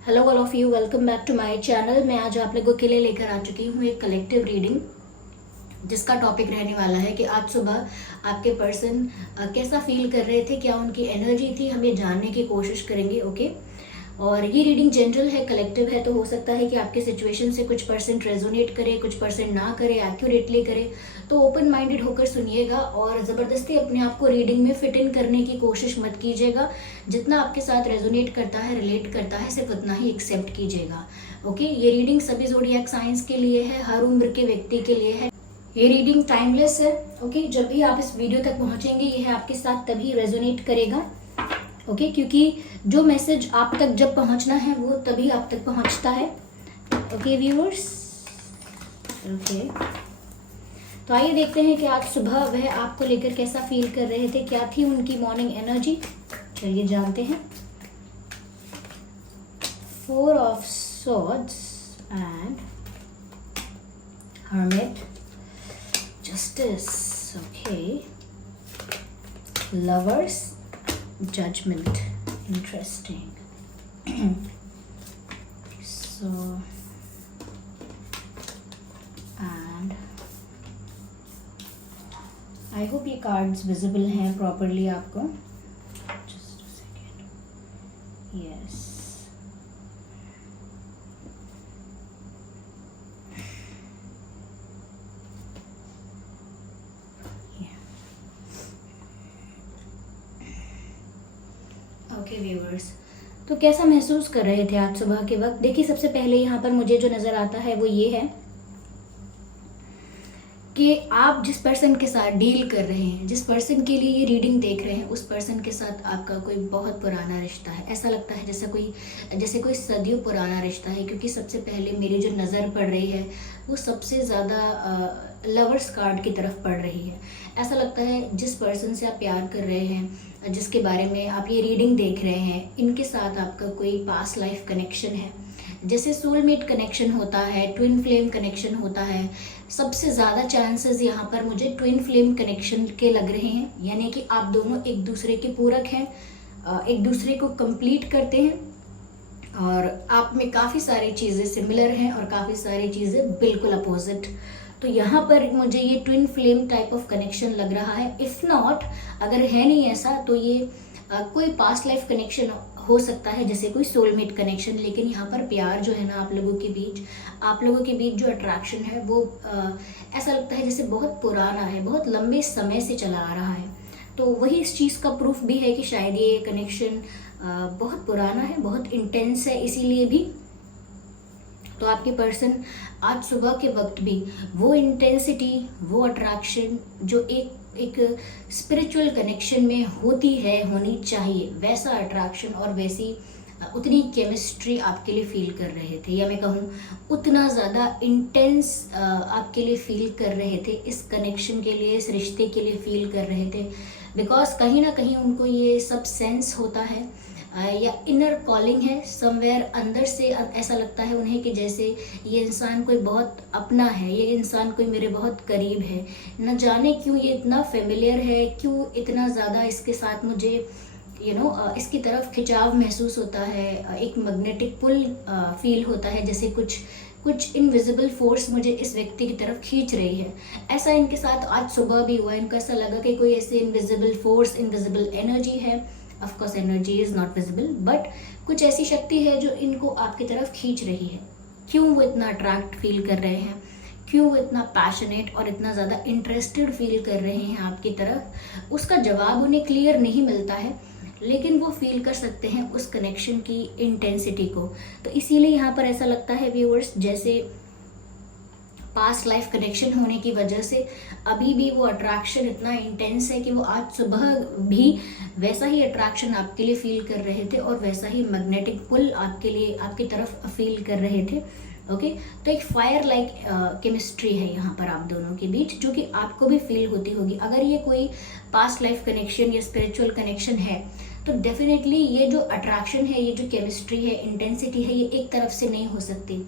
Hello all of you, welcome back to my channel. मैं आज आप लोगों के लिए लेकर आ चुकी हूँ एक कलेक्टिव रीडिंग, जिसका टॉपिक रहने वाला है कि आज सुबह आपके पर्सन कैसा फील कर रहे थे, क्या उनकी एनर्जी थी, हम ये जानने की कोशिश करेंगे। ओके, और ये रीडिंग जनरल है, कलेक्टिव है, तो हो सकता है कि आपके सिचुएशन से कुछ परसेंट रेजोनेट करे, कुछ परसेंट ना करे, एक्यूरेटली करे। तो ओपन माइंडेड होकर सुनिएगा और ज़बरदस्ती अपने आप को रीडिंग में फिट इन करने की कोशिश मत कीजिएगा। जितना आपके साथ रेजोनेट करता है, रिलेट करता है, सिर्फ उतना ही एक्सेप्ट कीजिएगा। ओके, ये रीडिंग सभी ज़ोडिएक साइंस के लिए है, हर उम्र के व्यक्ति के लिए है। ये रीडिंग टाइमलेस है। ओके, जब भी आप इस वीडियो तक पहुंचेंगे यह आपके साथ तभी रेजोनेट करेगा। ओके, क्योंकि जो मैसेज आप तक जब पहुंचना है वो तभी आप तक पहुंचता है। ओके व्यूअर्स, ओके, तो आइए देखते हैं कि आज सुबह वह आपको लेकर कैसा फील कर रहे थे, क्या थी उनकी मॉर्निंग एनर्जी। चलिए जानते हैं। 4 of swords and hermit, justice, okay, lovers, judgment, interesting. So and I hope ये cards visible हैं properly आपको। Just a second. Yes. Okay viewers, तो कैसा महसूस कर रहे थे आज सुबह के वक्त? देखिए, सबसे पहले यहाँ पर मुझे जो नज़र आता है वो ये है कि आप जिस पर्सन के साथ डील कर रहे हैं, जिस पर्सन के लिए ये रीडिंग देख रहे हैं, उस पर्सन के साथ आपका कोई बहुत पुराना रिश्ता है। ऐसा लगता है जैसे कोई सदियों पुराना रिश्ता है, क्योंकि सबसे पहले मेरी जो नज़र पड़ रही है वो सबसे ज़्यादा लवर्स कार्ड की तरफ पड़ रही है। ऐसा लगता है जिस पर्सन से आप प्यार कर रहे हैं, जिसके बारे में आप ये रीडिंग देख रहे हैं, इनके साथ आपका कोई पास्ट लाइफ कनेक्शन है। जैसे सोलमेट कनेक्शन होता है, ट्विन फ्लेम कनेक्शन होता है। सबसे ज़्यादा चांसेस यहाँ पर मुझे ट्विन फ्लेम कनेक्शन के लग रहे हैं, यानी कि आप दोनों एक दूसरे के पूरक हैं, एक दूसरे को कंप्लीट करते हैं और आप में काफ़ी सारी चीज़ें सिमिलर हैं और काफ़ी सारी चीज़ें बिल्कुल अपोजिट। तो यहाँ पर मुझे ये twin flame type of connection लग रहा है। इफ़ नॉट, अगर है नहीं ऐसा, तो ये कोई पास्ट लाइफ कनेक्शन हो सकता है, जैसे कोई सोलमेट कनेक्शन। लेकिन यहाँ पर प्यार जो है ना, आप लोगों के बीच जो अट्रैक्शन है वो ऐसा लगता है जैसे बहुत पुराना है, बहुत लंबे समय से चला आ रहा है। तो वही इस चीज़ का प्रूफ भी है कि शायद ये कनेक्शन बहुत पुराना है, बहुत इंटेंस है, इसीलिए भी तो आपके पर्सन आज सुबह के वक्त भी वो इंटेंसिटी, वो अट्रैक्शन जो एक स्पिरिचुअल कनेक्शन में होती है, होनी चाहिए, वैसा अट्रैक्शन और वैसी उतनी केमिस्ट्री आपके लिए फील कर रहे थे, या मैं कहूँ उतना ज़्यादा इंटेंस आपके लिए फील कर रहे थे, इस कनेक्शन के लिए, इस रिश्ते के लिए फील कर रहे थे। बिकॉज कहीं ना कहीं उनको ये सब सेंस होता है या इनर कॉलिंग है, समवेयर अंदर से ऐसा लगता है उन्हें कि जैसे ये इंसान कोई बहुत अपना है, ये इंसान कोई मेरे बहुत करीब है। न जाने क्यों ये इतना फेमिलियर है, क्यों इतना ज़्यादा इसके साथ मुझे इसकी तरफ खिंचाव महसूस होता है, एक मैग्नेटिक पुल फील होता है, जैसे कुछ इनविजिबल फोर्स मुझे इस व्यक्ति की तरफ खींच रही है। ऐसा इनके साथ आज सुबह भी हुआ। इनको ऐसा लगा कि कोई ऐसे इनविजिबल फोर्स, इनविजिबल एनर्जी है। Of course energy is not visible, but कुछ ऐसी शक्ति है जो इनको आपकी तरफ खींच रही है। क्यों वो इतना अट्रैक्ट फील कर रहे हैं, क्यों वो इतना पैशनेट और इतना ज़्यादा इंटरेस्टेड फील कर रहे हैं आपकी तरफ, उसका जवाब उन्हें क्लियर नहीं मिलता है, लेकिन वो फील कर सकते हैं उस कनेक्शन की इंटेंसिटी को। तो इसीलिए यहाँ पर ऐसा लगता है व्यूअर्स, जैसे पास्ट लाइफ कनेक्शन होने की वजह से अभी भी वो अट्रैक्शन इतना इंटेंस है कि वो आज सुबह भी वैसा ही अट्रैक्शन आपके लिए फील कर रहे थे और वैसा ही मैग्नेटिक पुल आपकी तरफ फील कर रहे थे। ओके, तो एक फायर लाइक केमिस्ट्री है यहाँ पर आप दोनों के बीच, जो कि आपको भी फील होती होगी। अगर ये कोई पास्ट लाइफ कनेक्शन या स्पिरिचुअल कनेक्शन है तो डेफिनेटली ये जो अट्रैक्शन है, ये जो केमिस्ट्री है, इंटेंसिटी है, ये एक तरफ से नहीं हो सकती।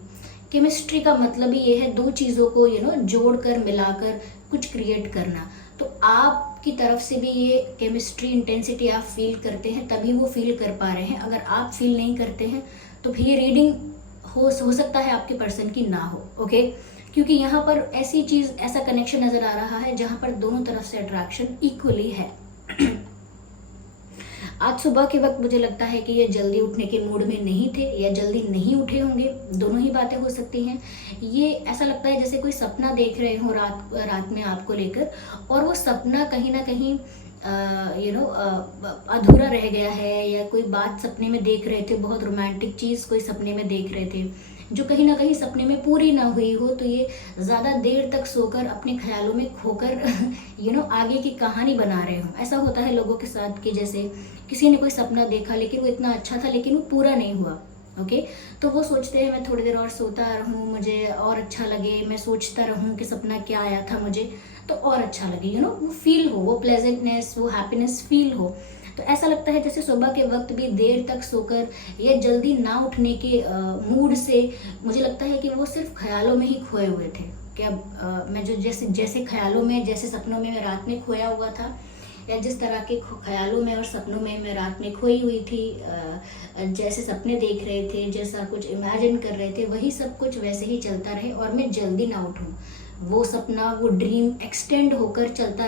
केमिस्ट्री का मतलब ही ये है दो चीज़ों को जोड़कर मिलाकर कुछ क्रिएट करना। तो आप आपकी तरफ से भी ये केमिस्ट्री इंटेंसिटी आप फील करते हैं, तभी वो फील कर पा रहे हैं। अगर आप फील नहीं करते हैं तो फिर ये रीडिंग हो सकता है आपके पर्सन की ना हो। ओके, क्योंकि यहाँ पर ऐसी चीज़, ऐसा कनेक्शन नज़र आ रहा है जहाँ पर दोनों तरफ से अट्रैक्शन इक्वली है। आज सुबह के वक्त मुझे लगता है कि ये जल्दी उठने के मूड में नहीं थे या जल्दी नहीं उठे होंगे, दोनों ही बातें हो सकती हैं। ये ऐसा लगता है जैसे कोई सपना देख रहे हो रात में आपको लेकर, और वो सपना कहीं ना कहीं अधूरा रह गया है, या कोई बात सपने में देख रहे थे, बहुत रोमांटिक चीज़ कोई सपने में देख रहे थे जो कहीं ना कहीं सपने में पूरी ना हुई हो, तो ये ज़्यादा देर तक सोकर अपने ख्यालों में खोकर आगे की कहानी बना रहे हो। ऐसा होता है लोगों के साथ कि जैसे किसी ने कोई सपना देखा लेकिन वो इतना अच्छा था लेकिन वो पूरा नहीं हुआ। ओके, तो वो सोचते हैं मैं थोड़ी देर और सोता रहूँ, मुझे और अच्छा लगे, मैं सोचता रहूँ कि सपना क्या आया था मुझे, तो और अच्छा लगे, वो फील हो, वो प्लेजेंटनेस, वो हैप्पीनेस फील हो। तो ऐसा लगता है जैसे सुबह के वक्त भी देर तक सोकर या जल्दी ना उठने के मूड से मुझे लगता है कि वो सिर्फ ख्यालों में ही खोए हुए थे। क्या मैं जो जैसे ख्यालों में, जैसे सपनों में मैं रात में खोया हुआ था, या जिस तरह के ख्यालों में और सपनों में मैं रात में खोई हुई थी, जैसे सपने देख रहे थे, जैसा कुछ इमेजिन कर रहे थे, वही सब कुछ वैसे ही चलता रहे और मैं जल्दी ना उठूं। वो सपना, वो ड्रीम एक्सटेंड होकर चलता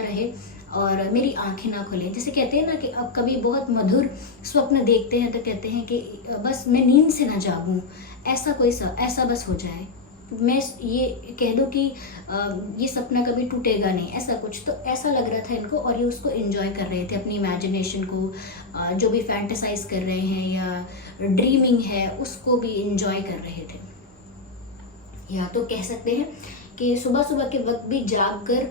रहे और मेरी आंखें ना खुले। जैसे कहते हैं ना कि अब कभी बहुत मधुर स्वप्न देखते हैं तो कहते हैं कि बस मैं नींद से ना जागूं, ऐसा बस हो जाए, मैं ये कह दूं कि ये सपना कभी टूटेगा नहीं, ऐसा कुछ। तो ऐसा लग रहा था इनको, और ये उसको एंजॉय कर रहे थे, अपनी इमेजिनेशन को, जो भी फैंटेसाइज कर रहे हैं या ड्रीमिंग है उसको भी एंजॉय कर रहे थे। या तो कह सकते हैं कि सुबह सुबह के वक्त भी जाग कर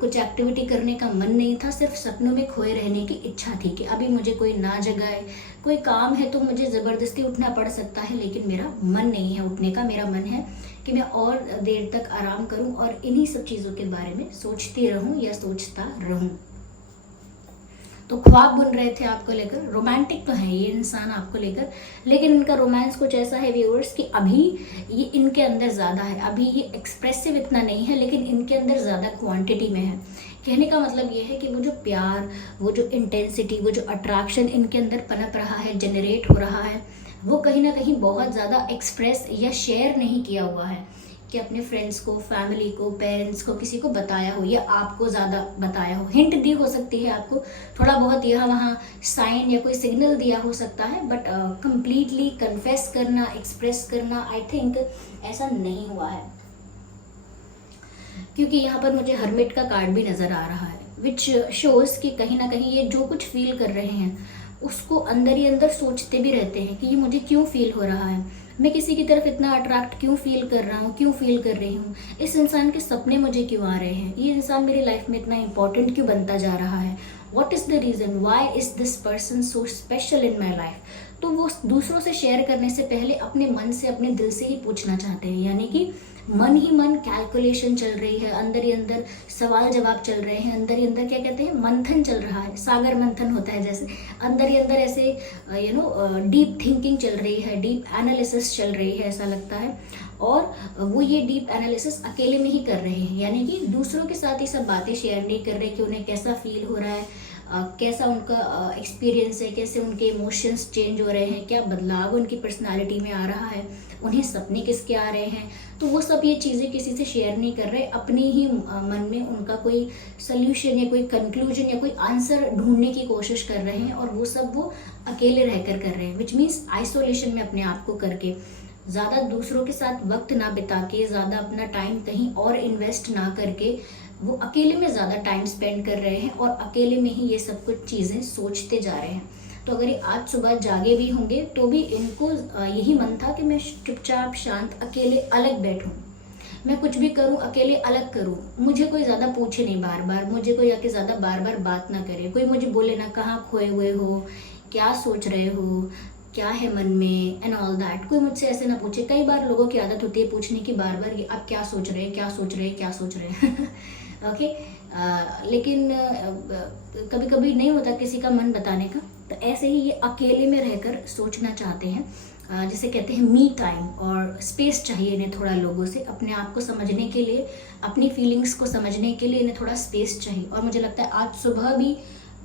कुछ एक्टिविटी करने का मन नहीं था, सिर्फ सपनों में खोए रहने की इच्छा थी कि अभी मुझे कोई ना जगाए, कोई काम है तो मुझे ज़बरदस्ती उठना पड़ सकता है लेकिन मेरा मन नहीं है उठने का, मेरा मन है कि मैं और देर तक आराम करूं और इन्हीं सब चीज़ों के बारे में सोचती रहूं या सोचता रहूं। तो ख्वाब बुन रहे थे आपको लेकर, रोमांटिक तो है ये इंसान आपको लेकर, लेकिन इनका रोमांस कुछ ऐसा है व्यूअर्स कि अभी ये इनके अंदर ज़्यादा है, अभी ये एक्सप्रेसिव इतना नहीं है लेकिन इनके अंदर ज़्यादा क्वांटिटी में है। कहने का मतलब ये है कि वो जो प्यार, वो जो इंटेंसिटी, वो जो अट्रैक्शन इनके अंदर पनप रहा है, जनरेट हो रहा है, वो कहीं ना कहीं बहुत ज़्यादा एक्सप्रेस या शेयर नहीं किया हुआ है कि अपने फ्रेंड्स को, फैमिली को, पेरेंट्स को, किसी को बताया हो या आपको ज़्यादा बताया हो। हिंट दी हो सकती है आपको, थोड़ा बहुत यहाँ वहाँ साइन या कोई सिग्नल दिया हो सकता है, बट कंप्लीटली कन्फेस करना, एक्सप्रेस करना, आई थिंक ऐसा नहीं हुआ है। क्योंकि यहाँ पर मुझे हर्मिट का कार्ड भी नज़र आ रहा है, विच शोज़ कि कहीं ना कहीं ये जो कुछ फील कर रहे हैं उसको अंदर ही अंदर सोचते भी रहते हैं कि ये मुझे क्यों फील हो रहा है, मैं किसी की तरफ इतना अट्रैक्ट क्यों फील कर रहा हूँ, क्यों फील कर रही हूँ, इस इंसान के सपने मुझे क्यों आ रहे हैं, ये इंसान मेरी लाइफ में इतना इंपॉर्टेंट क्यों बनता जा रहा है, what is the reason, why is this person so special in my life. तो वो दूसरों से शेयर करने से पहले अपने मन से, अपने दिल से ही पूछना चाहते हैं, यानी कि मन ही मन कैलकुलेशन चल रही है, अंदर ही अंदर सवाल जवाब चल रहे हैं, अंदर ही अंदर क्या कहते हैं, मंथन चल रहा है, सागर मंथन होता है जैसे, अंदर ही अंदर ऐसे डीप थिंकिंग चल रही है, डीप एनालिसिस चल रही है, ऐसा लगता है। और वो ये डीप एनालिसिस अकेले में ही कर रहे हैं, यानी कि दूसरों के साथ ये सब बातें शेयर नहीं कर रहे कि उन्हें कैसा फील हो रहा है, कैसा उनका एक्सपीरियंस है, कैसे उनके इमोशंस चेंज हो रहे हैं, क्या बदलाव उनकी पर्सनालिटी में आ रहा है, उन्हें सपने किसके आ रहे हैं, तो वो सब ये चीज़ें किसी से शेयर नहीं कर रहे, अपने ही मन में उनका कोई सल्यूशन या कोई कंक्लूजन या कोई आंसर ढूंढने की कोशिश कर रहे हैं, और वो सब वो अकेले रहकर कर रहे हैं, विच मीन्स आइसोलेशन में अपने आप को करके, ज़्यादा दूसरों के साथ वक्त ना बिता के, ज़्यादा अपना टाइम कहीं और इन्वेस्ट ना करके, वो अकेले में ज़्यादा टाइम स्पेंड कर रहे हैं और अकेले में ही ये सब कुछ चीज़ें सोचते जा रहे हैं। तो अगर ये आज सुबह जागे भी होंगे तो भी इनको यही मन था कि मैं चुपचाप शांत अकेले अलग बैठूं, मैं कुछ भी करूं अकेले अलग करूं, मुझे कोई ज़्यादा पूछे नहीं बार बार, मुझे कोई आके ज़्यादा बार बार बात ना करे, कोई मुझे बोले ना कहाँ खोए हुए हो, क्या सोच रहे हो, क्या है मन में, एंड ऑल दैट, कोई मुझसे ऐसे ना पूछे। कई बार लोगों की आदत होती है पूछने की बार बार, ये आप क्या सोच रहे हैं, क्या सोच रहे हैं, क्या सोच रहे हैं ओके, लेकिन कभी कभी नहीं होता किसी का मन बताने का, तो ऐसे ही ये अकेले में रहकर सोचना चाहते हैं। जिसे कहते हैं मी टाइम, और स्पेस चाहिए इन्हें थोड़ा लोगों से, अपने आप को समझने के लिए, अपनी फीलिंग्स को समझने के लिए इन्हें थोड़ा स्पेस चाहिए। और मुझे लगता है आज सुबह भी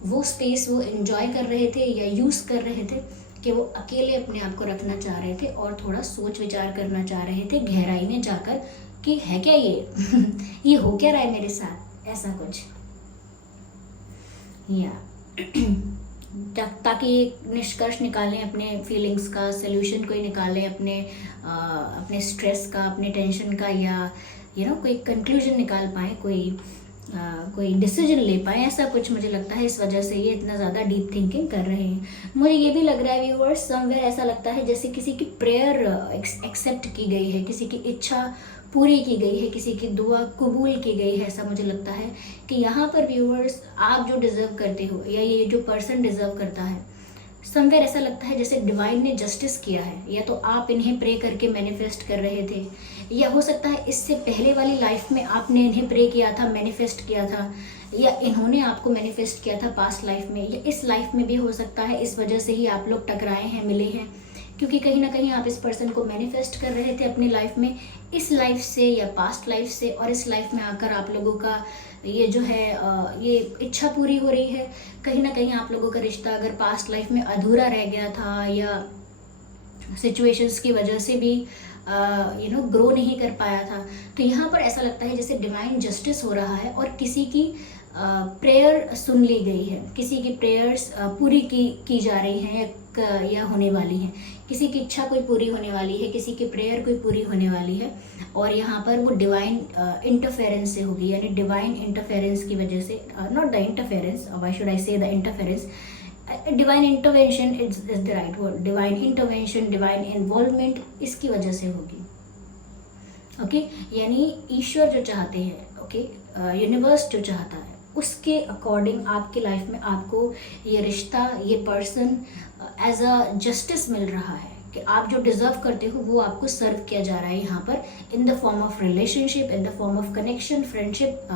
वो स्पेस वो एंजॉय कर रहे थे या यूज़ कर रहे थे कि वो अकेले अपने आप को रखना चाह रहे थे और थोड़ा सोच विचार करना चाह रहे थे गहराई में जाकर कि है क्या ये ये हो क्या रहा है मेरे साथ, ऐसा कुछ या ताकि निष्कर्ष निकालें अपने फीलिंग्स का, सोल्यूशन कोई निकालें अपने स्ट्रेस का, अपने टेंशन का, या कोई कंक्लूजन निकाल पाएँ, कोई डिसीजन ले पाए, ऐसा कुछ मुझे लगता है। इस वजह से ये इतना ज़्यादा डीप थिंकिंग कर रहे हैं। मुझे ये भी लग रहा है व्यूअर्स, समवेयर ऐसा लगता है जैसे किसी की प्रेयर एक्सेप्ट की गई है, किसी की इच्छा पूरी की गई है, किसी की दुआ कबूल की गई है। ऐसा मुझे लगता है कि यहाँ पर व्यूअर्स आप जो डिज़र्व करते हो या ये जो पर्सन डिज़र्व करता है, समवेयर ऐसा लगता है जैसे डिवाइन ने जस्टिस किया है। या तो आप इन्हें प्रे करके मैनिफेस्ट कर रहे थे, या हो सकता है इससे पहले वाली लाइफ में आपने इन्हें प्रे किया था, मैनिफेस्ट किया था, या इन्होंने आपको मैनिफेस्ट किया था पास्ट लाइफ में, या इस लाइफ में भी हो सकता है। इस वजह से ही आप लोग टकराए हैं, मिले हैं, क्योंकि कहीं ना कहीं आप इस पर्सन को मैनिफेस्ट कर रहे थे अपनी लाइफ में, इस लाइफ से या पास्ट लाइफ से, और इस लाइफ में आकर आप लोगों का ये जो है ये इच्छा पूरी हो रही है। कहीं ना कहीं आप लोगों का रिश्ता अगर पास्ट लाइफ में अधूरा रह गया था या सिचुएशंस की वजह से भी ग्रो नहीं कर पाया था, तो यहाँ पर ऐसा लगता है जैसे डिवाइन जस्टिस हो रहा है और किसी की प्रेयर सुन ली गई है, किसी की प्रेयर्स पूरी की जा रही हैं या होने वाली हैं, किसी की इच्छा कोई पूरी होने वाली है, किसी की प्रेयर कोई पूरी होने वाली है, और यहाँ पर वो डिवाइन इंटरफेरेंस से होगी। यानी डिवाइन इंटरफेरेंस की वजह से, not the interference, why should I say the interference, divine intervention is the right word, divine intervention, divine involvement इसकी वजह से होगी। ओके यानी ईश्वर जो चाहते हैं, ओके यूनिवर्स जो चाहता है, उसके अकॉर्डिंग आपकी लाइफ में आपको ये रिश्ता, ये पर्सन एज अ जस्टिस मिल रहा है कि आप जो डिजर्व करते हो वो आपको सर्व किया जा रहा है यहाँ पर, in the form of relationship, in the form of connection, friendship,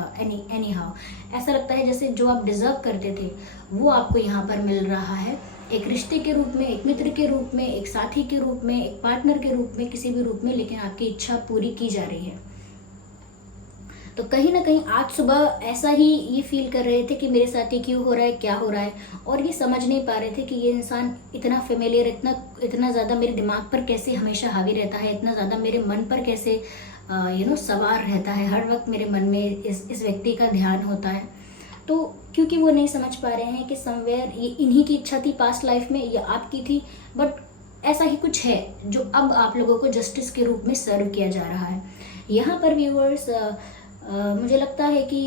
any how. ऐसा लगता है जैसे जो आप डिजर्व करते थे वो आपको यहाँ पर मिल रहा है, एक रिश्ते के रूप में, एक मित्र के रूप में, एक साथी के रूप में, एक पार्टनर के रूप में, किसी भी रूप में, लेकिन आपकी इच्छा पूरी की जा रही है। तो कहीं ना कहीं आज सुबह ऐसा ही ये फील कर रहे थे कि मेरे साथ ये क्यों हो रहा है, क्या हो रहा है, और ये समझ नहीं पा रहे थे कि ये इंसान इतना फेमिलियर, इतना ज़्यादा मेरे दिमाग पर कैसे हमेशा हावी रहता है, इतना ज़्यादा मेरे मन पर कैसे सवार रहता है, हर वक्त मेरे मन में इस व्यक्ति का ध्यान होता है। तो क्योंकि वो नहीं समझ पा रहे हैं कि समवेयर ये इन्हीं की इच्छा थी पास्ट लाइफ में या आपकी थी, बट ऐसा ही कुछ है जो अब आप लोगों को जस्टिस के रूप में सर्व किया जा रहा है। यहाँ पर व्यूअर्स मुझे लगता है कि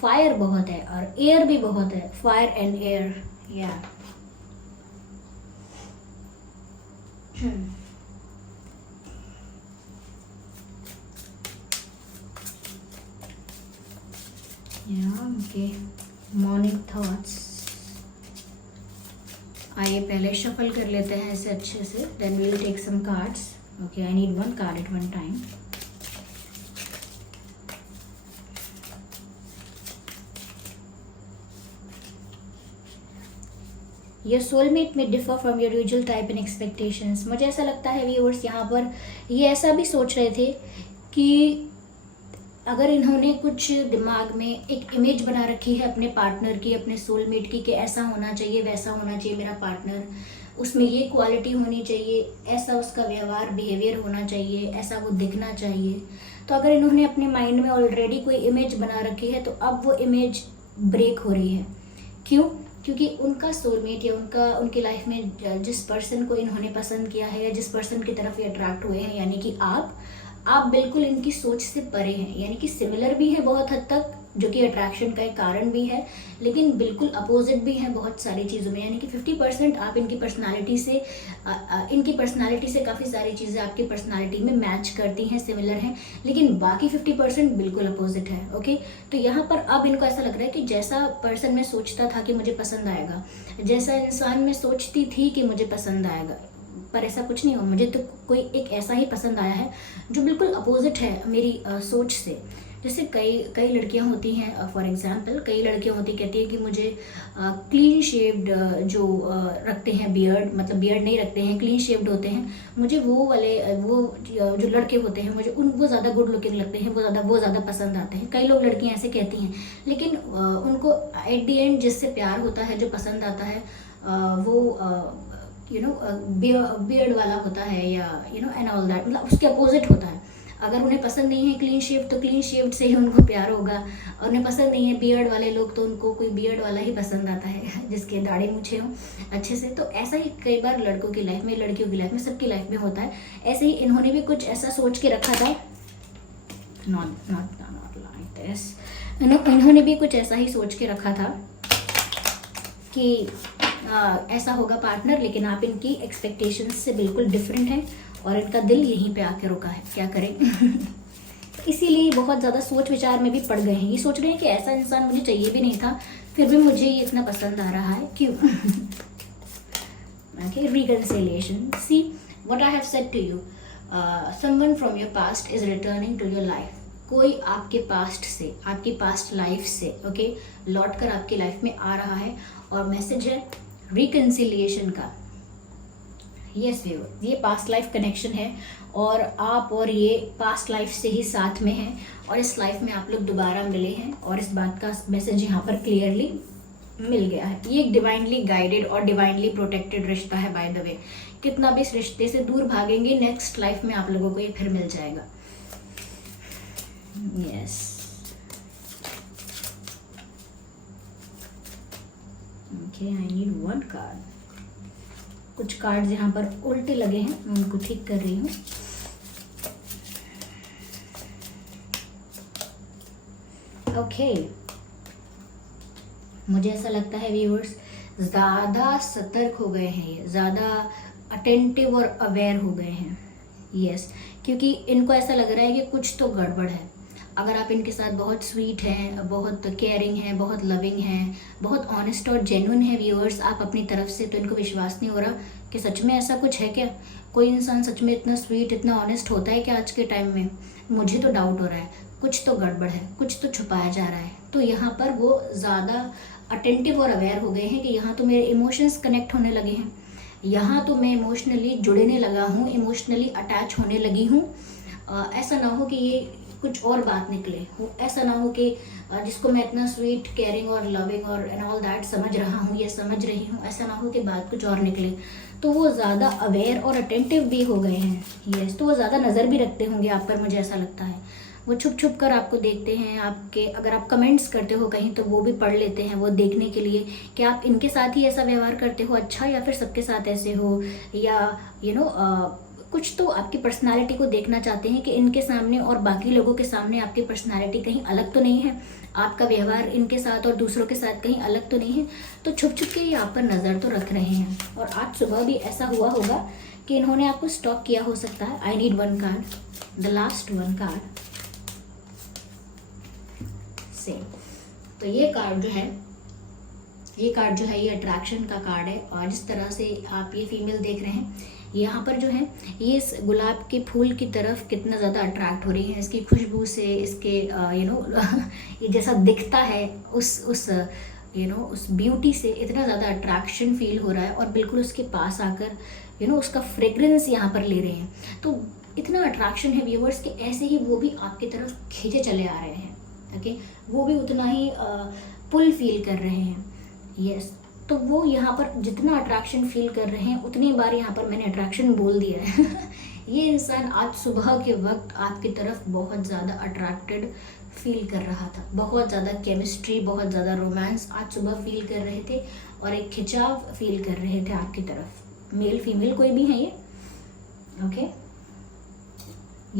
फायर बहुत है और एयर भी बहुत है, फायर एंड एयर, या ओके मॉर्निंग थॉट्स। आइए पहले शफल कर लेते हैं इसे अच्छे से, then we will take some cards. Okay I need one card at one time. Your soulmate may differ from your usual type and expectations. मुझे ऐसा लगता है व्यूअर्स यहाँ पर ये ऐसा भी सोच रहे थे कि अगर इन्होंने कुछ दिमाग में एक इमेज बना रखी है अपने पार्टनर की, अपने सोलमेट की, कि ऐसा होना चाहिए, वैसा होना चाहिए मेरा पार्टनर, उसमें ये क्वालिटी होनी चाहिए, ऐसा उसका व्यवहार, बिहेवियर होना चाहिए, ऐसा वो दिखना चाहिए। तो अगर इन्होंने अपने माइंड में ऑलरेडी कोई इमेज बना रखी है तो अब वो इमेज ब्रेक हो रही है। क्यों? क्योंकि उनका सोलमेट या उनकी लाइफ में जिस पर्सन को इन्होंने पसंद किया है या जिस पर्सन की तरफ ये अट्रैक्ट हुए हैं, यानी कि आप बिल्कुल इनकी सोच से परे हैं, यानी कि सिमिलर भी है बहुत हद तक, जो कि अट्रैक्शन का एक कारण भी है, लेकिन बिल्कुल अपोजिट भी हैं बहुत सारी चीज़ों में। यानी कि 50% आप इनकी पर्सनालिटी से काफ़ी सारी चीज़ें आपकी पर्सनालिटी में मैच करती हैं, सिमिलर हैं, लेकिन बाकी 50% बिल्कुल अपोजिट है। ओके तो यहाँ पर अब इनको ऐसा लग रहा है कि जैसा पर्सन मैं सोचता था कि मुझे पसंद आएगा, जैसा इंसान मैं सोचती थी कि मुझे पसंद आएगा, पर ऐसा कुछ नहीं हुआ। मुझे तो कोई एक ऐसा ही पसंद आया है जो बिल्कुल अपोजिट है मेरी सोच से। जैसे कई कई लड़कियां होती हैं, फॉर एग्जांपल कई लड़कियां होती कहती हैं कि मुझे क्लीन शेव्ड जो रखते हैं बियर्ड, मतलब बियर्ड नहीं रखते हैं, क्लीन शेव्ड होते हैं, मुझे वो वाले वो जो लड़के होते हैं मुझे वो ज़्यादा गुड लुकिंग लगते हैं, वो ज़्यादा पसंद आते हैं। कई लोग लड़कियां ऐसे कहती हैं, लेकिन उनको एट द एंड जिससे प्यार होता है, जो पसंद आता है, वो बियर्ड वाला होता है, या एंड ऑल दैट, मतलब उसके अपोजिट होता है। अगर उन्हें पसंद नहीं है क्लीन शेव तो क्लीन शेव्ड से ही उनको प्यार होगा, और उन्हें पसंद नहीं है बियर्ड वाले लोग तो उनको कोई बियर्ड वाला ही पसंद आता है जिसके दाढ़ी मूछे हों अच्छे से। तो ऐसा ही कई बार लड़कों की लाइफ में, लड़कियों की लाइफ में, सबकी लाइफ में होता है। ऐसे ही इन्होंने भी कुछ ऐसा सोच के रखा था, नॉट लाइक दिस, इन्होंने भी कुछ ऐसा ही सोच के रखा था कि ऐसा होगा पार्टनर, लेकिन आप इनकी एक्सपेक्टेशंस से बिल्कुल डिफरेंट हैं और इनका दिल यहीं पे आके रुका है। क्या करें इसीलिए बहुत ज़्यादा सोच विचार में भी पड़ गए हैं। ये सोच रहे हैं कि ऐसा इंसान मुझे चाहिए भी नहीं था, फिर भी मुझे ये इतना पसंद आ रहा है, क्यों? Okay, reconciliation. See what I have said to you. Someone from your past is returning to your life. कोई आपके पास्ट से, आपकी पास्ट लाइफ से, ओके, लौट कर आपकी लाइफ में आ रहा है, और मैसेज है रिकन्सिलिएशन का। यस व्यूअर, ये पास्ट लाइफ कनेक्शन है, और आप और ये पास्ट लाइफ से ही साथ में हैं, और इस लाइफ में आप लोग दोबारा मिले हैं, और इस बात का मैसेज यहाँ पर क्लियरली मिल गया है। ये एक डिवाइनली गाइडेड और डिवाइनली प्रोटेक्टेड रिश्ता है। बाय द वे, कितना भी इस रिश्ते से दूर भागेंगे, नेक्स्ट लाइफ में आप लोगों को ये फिर मिल जाएगा। Yes, okay, I need one card. कुछ कार्ड्स यहाँ पर उल्टे लगे हैं, मैं उनको ठीक कर रही हूँ। ओके, मुझे ऐसा लगता है व्यूअर्स ज़्यादा सतर्क हो गए हैं, ये ज़्यादा अटेंटिव और अवेयर हो गए हैं। यस, क्योंकि इनको ऐसा लग रहा है कि कुछ तो गड़बड़ है। अगर आप इनके साथ बहुत स्वीट हैं, बहुत केयरिंग हैं, बहुत लविंग हैं, बहुत ऑनेस्ट और जेन्युइन है व्यूअर्स आप अपनी तरफ से, तो इनको विश्वास नहीं हो रहा कि सच में ऐसा कुछ है क्या। कोई इंसान सच में इतना स्वीट, इतना ऑनेस्ट होता है क्या आज के टाइम में? मुझे तो डाउट हो रहा है, कुछ तो गड़बड़ है, कुछ तो छुपाया जा रहा है। तो यहाँ पर वो ज़्यादा अटेंटिव और अवेयर हो गए हैं कि यहाँ तो मेरे इमोशंस कनेक्ट होने लगे हैं, यहाँ तो मैं इमोशनली जुड़ने लगा हूँ, इमोशनली अटैच होने लगी हूँ। ऐसा ना हो कि ये कुछ और बात निकले हो, ऐसा ना हो कि जिसको मैं इतना स्वीट, केयरिंग और लविंग और एंड ऑल दैट समझ रहा हूँ या समझ रही हूँ, ऐसा ना हो कि बात कुछ और निकले। तो वो ज़्यादा अवेयर और अटेंटिव भी हो गए हैं। यस, तो वो ज़्यादा नज़र भी रखते होंगे आप पर, मुझे ऐसा लगता है। वो छुप छुप कर आपको देखते हैं, आपके अगर आप कमेंट्स करते हो कहीं तो वो भी पढ़ लेते हैं, वो देखने के लिए कि आप इनके साथ ही ऐसा व्यवहार करते हो अच्छा, या फिर सबके साथ ऐसे हो, या कुछ तो आपकी पर्सनालिटी को देखना चाहते हैं कि इनके सामने और बाकी लोगों के सामने आपकी पर्सनालिटी कहीं अलग तो नहीं है, आपका व्यवहार इनके साथ और दूसरों के साथ कहीं अलग तो नहीं है। तो छुप छुप के ये आप पर नज़र तो रख रहे हैं। और आज सुबह भी ऐसा हुआ होगा कि इन्होंने आपको स्टॉक किया हो सकता है। आई need one card, the last one card से। तो ये कार्ड जो है, ये अट्रैक्शन का कार्ड है। और जिस तरह से आप ये फीमेल देख रहे हैं, यहाँ पर जो है ये इस गुलाब के फूल की तरफ कितना ज़्यादा अट्रैक्ट हो रही है, इसकी खुशबू से, इसके ये जैसा दिखता है उस ब्यूटी से इतना ज़्यादा अट्रैक्शन फील हो रहा है, और बिल्कुल उसके पास आकर उसका फ्रेग्रेंस यहाँ पर ले रहे हैं। तो इतना अट्रैक्शन है व्यूअर्स कि ऐसे ही वो भी आपकी तरफ खींचे चले आ रहे हैं। ओके, वो भी उतना ही पुल फील कर रहे हैं। यस, तो वो यहाँ पर जितना अट्रैक्शन फील कर रहे हैं, उतनी बार यहाँ पर मैंने अट्रैक्शन बोल दिया है। ये इंसान आज सुबह के वक्त आपकी तरफ बहुत ज़्यादा अट्रैक्टेड फील कर रहा था, बहुत ज़्यादा केमिस्ट्री, बहुत ज़्यादा रोमांस आज सुबह फील कर रहे थे, और एक खिंचाव फील कर रहे थे आपकी तरफ। मेल फीमेल कोई भी है ये। ओके,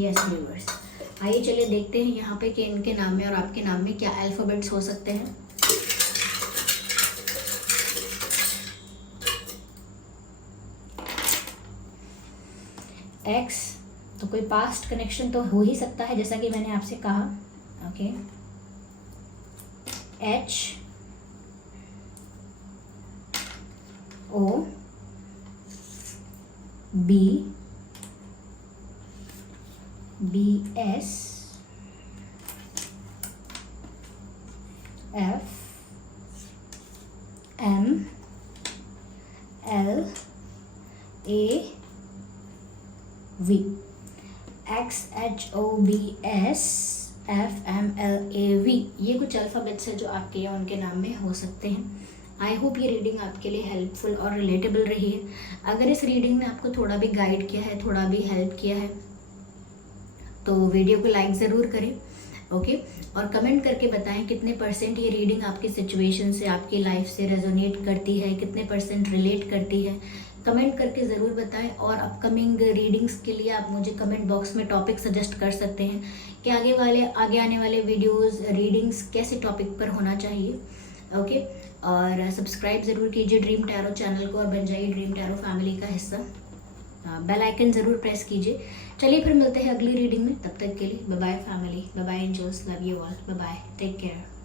यस व्यूअर्स, आइए चलिए देखते हैं यहाँ पे कि इनके नाम में और आपके नाम में क्या अल्फ़ाबेट्स हो सकते हैं। एक्स, तो कोई पास्ट कनेक्शन तो हो ही सकता है जैसा कि मैंने आपसे कहा। ओके, एच, ओ, बी, एस, FMLAV, XHOBSFMLAV, ये कुछ अल्फ़ाबेट्स है जो आपके या उनके नाम में हो सकते हैं। आई होप ये रीडिंग आपके लिए हेल्पफुल और रिलेटेबल रही है। अगर इस रीडिंग ने आपको थोड़ा भी गाइड किया है, थोड़ा भी हेल्प किया है, तो वीडियो को लाइक ज़रूर करें, ओके। और कमेंट करके बताएं कितने परसेंट ये रीडिंग आपकी सिचुएशन से, आपकी लाइफ से रेजोनेट करती है, कितने परसेंट रिलेट करती है। कमेंट करके ज़रूर बताएं। और अपकमिंग रीडिंग्स के लिए आप मुझे कमेंट बॉक्स में टॉपिक सजेस्ट कर सकते हैं कि आगे आने वाले वीडियोस रीडिंग्स कैसे टॉपिक पर होना चाहिए, ओके। और सब्सक्राइब ज़रूर कीजिए ड्रीम टैरो चैनल को और बन जाइए ड्रीम टैरो फैमिली का हिस्सा। बेल आइकन ज़रूर प्रेस कीजिए। चलिए फिर मिलते हैं अगली रीडिंग में, तब तक के लिए bye bye family, bye bye angels, love you all, bye bye, take care.